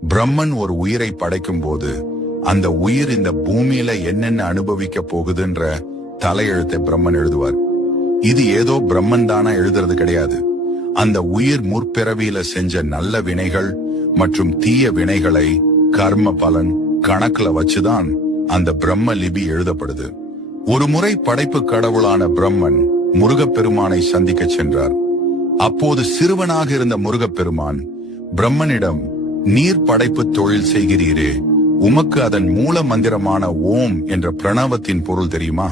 பிரம்மன் ஒரு உயிரை படைக்கும் போது அந்த உயிர் இந்த பூமியில என்னென்ன அனுபவிக்க போகுதுன்ற தலையெழுத்தை பிரம்மன் எழுதுவார். இது ஏதோ பிரம்மன் தானா எழுதுறது கிடையாது. அந்த உயிர் முற்பிறவியில செஞ்ச நல்ல வினைகள் மற்றும் தீய வினைகளை கர்ம பலன் கணக்குல வச்சுதான் அந்த பிரம்ம லிபி எழுதப்படுது. ஒரு முறை படைப்பு கடவுளான பிரம்மன் முருகப்பெருமானை சந்திக்க சென்றார். அப்போது சிறுவனாக இருந்த முருகப்பெருமான் பிரம்மனிடம், நீர் படைப்பு தொழில் செய்கிறீரே, உமக்கு அதன் மூல மந்திரமான ஓம் என்ற பிரணவத்தின் பொருள் தெரியுமா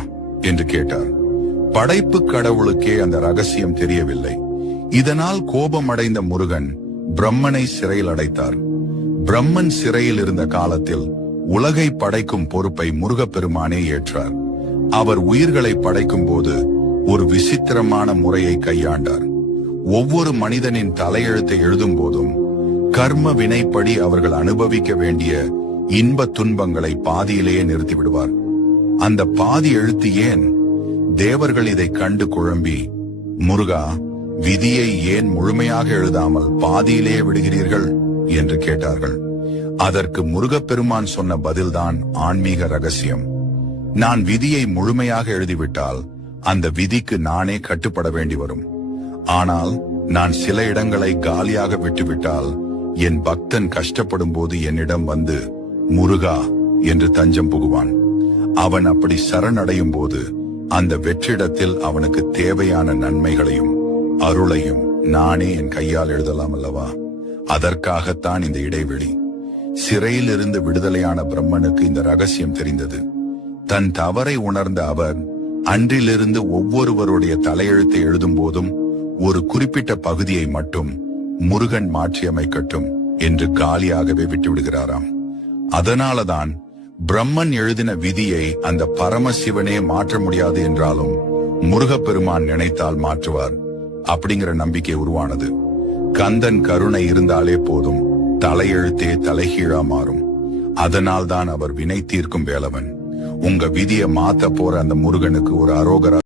என்று கேட்டார். படைப்பு கடவுளுக்கே அந்த ரகசியம் தெரியவில்லை. இதனால் கோபமடைந்த முருகன் பிரம்மனை சிறையில் அடைத்தார். பிரம்மன் சிறையில் இருந்த காலத்தில் உலகை படைக்கும் பொறுப்பை முருகப்பெருமானே ஏற்றார். அவர் உயிர்களை படைக்கும் போது ஒரு விசித்திரமான முறையை கையாண்டார். ஒவ்வொரு மனிதனின் தலையெழுத்தை எழுதும் போதும் கர்ம வினைப்படி அவர்கள் அனுபவிக்க வேண்டிய இன்ப துன்பங்களை பாதியிலேயே நிறுத்திவிடுவார். அந்த பாதி எழுத்து ஏன்? தேவர்கள் இதை கண்டு குழம்பி, முருகா, விதியை ஏன் முழுமையாக எழுதாமல் பாதியிலேயே விடுகிறீர்கள் என்று கேட்டார்கள். அதற்கு முருகப்பெருமான் சொன்ன பதில்தான் ஆன்மீக ரகசியம். நான் விதியை முழுமையாக எழுதிவிட்டால் அந்த விதிக்கு நானே கட்டுப்பட வேண்டி வரும். ஆனால் நான் சில இடங்களை காலியாக விட்டுவிட்டால் என் பக்தன் கஷ்டப்படும் போது என்னிடம் வந்து முருகா என்று தஞ்சம் புகுவான். அவன் அப்படி சரணடையும் போது அந்த வெற்றிடத்தில் அவனுக்கு தேவையான நன்மைகளையும் அருளையும் நானே என் கையால் எழுதலாம் அல்லவா? அதற்காகத்தான் இந்த இடைவெளி. சிறையில் இருந்து விடுதலையான பிரம்மனுக்கு இந்த ரகசியம் தெரிந்தது. தன் தவறை உணர்ந்த அவர் அன்றிலிருந்து ஒவ்வொருவருடைய தலையெழுத்தை எழுதும் போதும் ஒரு குறிப்பிட்ட பகுதியை மட்டும் முருகன் மாற்றியமைக்கட்டும் என்று காலியாகவே விட்டுவிடுகிறாராம். அதனாலதான் பிரம்மன் எழுதின விதியை அந்த பரமசிவனே மாற்ற முடியாது என்றாலும் முருகப்பெருமான் நினைத்தால் மாற்றுவார் அப்படிங்கிற நம்பிக்கை உருவானது. கந்தன் கருணை இருந்தாலே போதும், தலையெழுத்தே தலைகீழா மாறும். அதனால்தான் அவர் வினை தீர்க்கும் வேலவன். உங்க விதியை மாத்த போற அந்த முருகனுக்கு ஒரு அரோகரா